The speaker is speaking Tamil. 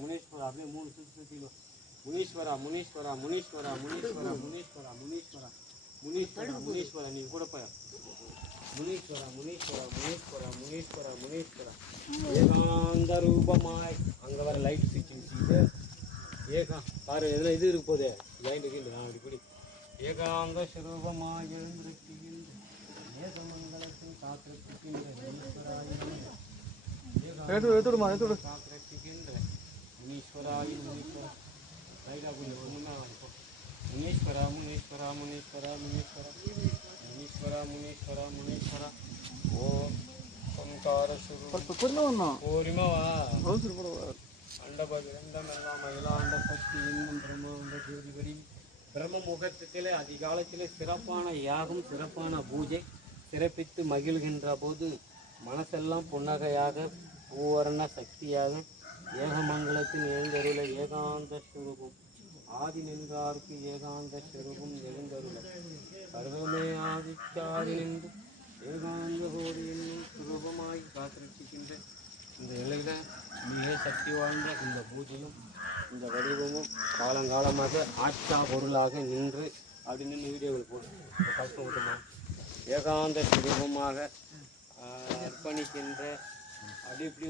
முனீஸ்வரா அப்படியே 3 சுத்திலும் முனீஸ்வரா முனீஸ்வரா முனீஸ்வரா முனீஸ்வரா முனீஸ்வரா முனீஸ்வரா முனீஸ்வரா முனீஸ்வரா நீ கூட போய் முனீஸ்வரா முனீஸ்வரா முனீஸ்வரா முனீஸ்வரா முனீஸ்வரா ஏகாந்த ரூபமாய் அங்கே வர லைட் ஸ்விட்சிங் செய்து ஏகா பாரு எதில் இது இருக்கு போதே ஜாயிண்ட் கீண்டு நான் இப்படி ஏகாந்த ஸ்வரூபமாய் எழுந்திருக்கின்ற ஏகமங்கலத்தின் காத்திருக்கின்ற காத்திருக்கின்ற முனீஸ்வராய் முனீஸ்வரா ரைடா கொஞ்சம் முன்னே வாங்கிப்போம் முனீஸ்வரா முனீஸ்வரா முனீஸ்வரா முனீஸ்வரா முனீஸ்வரா முனீஸ்வரா முனீஸ்வரா ஓம் ஓம்கார சுரூபம் ஓரிமாவா அண்டபகிரந்தமெல்லாம் அகிலாண்ட சக்தி இன்னும் பிரம்மாண்ட ஜோதிபடி பிரம்ம முகூர்த்தத்திலே அதிகாலத்திலே சிறப்பான யாகம் சிறப்பான பூஜை சிறப்பித்து மகிழ்கின்ற போது மனசெல்லாம் புன்னகையாக பூவர்ண சக்தியாக ஏகமங்கலத்தில் எழுந்தருள ஏகாந்த ஸ்வரூபம் ஆதி நின்றார்க்கு ஏகாந்த ஸ்வரூபம் எழுந்தருள சர்வமே ஆதிச்சாதி நின்று ஏகாந்த கோடி என்னும் சுரூபமாய் காத்திருக்கின்ற இந்த நிலையில மிக சக்தி வாய்ந்த இந்த பூஜையும் இந்த வடிவமும் காலங்காலமாக ஆட்சா பொருளாக நின்று அப்படி நின்று வீடியோவில் போடும் கஷ்டம் விட்டுமா ஏகாந்த சுரூபமாக அர்ப்பணிக்கின்ற அப்படி இப்படி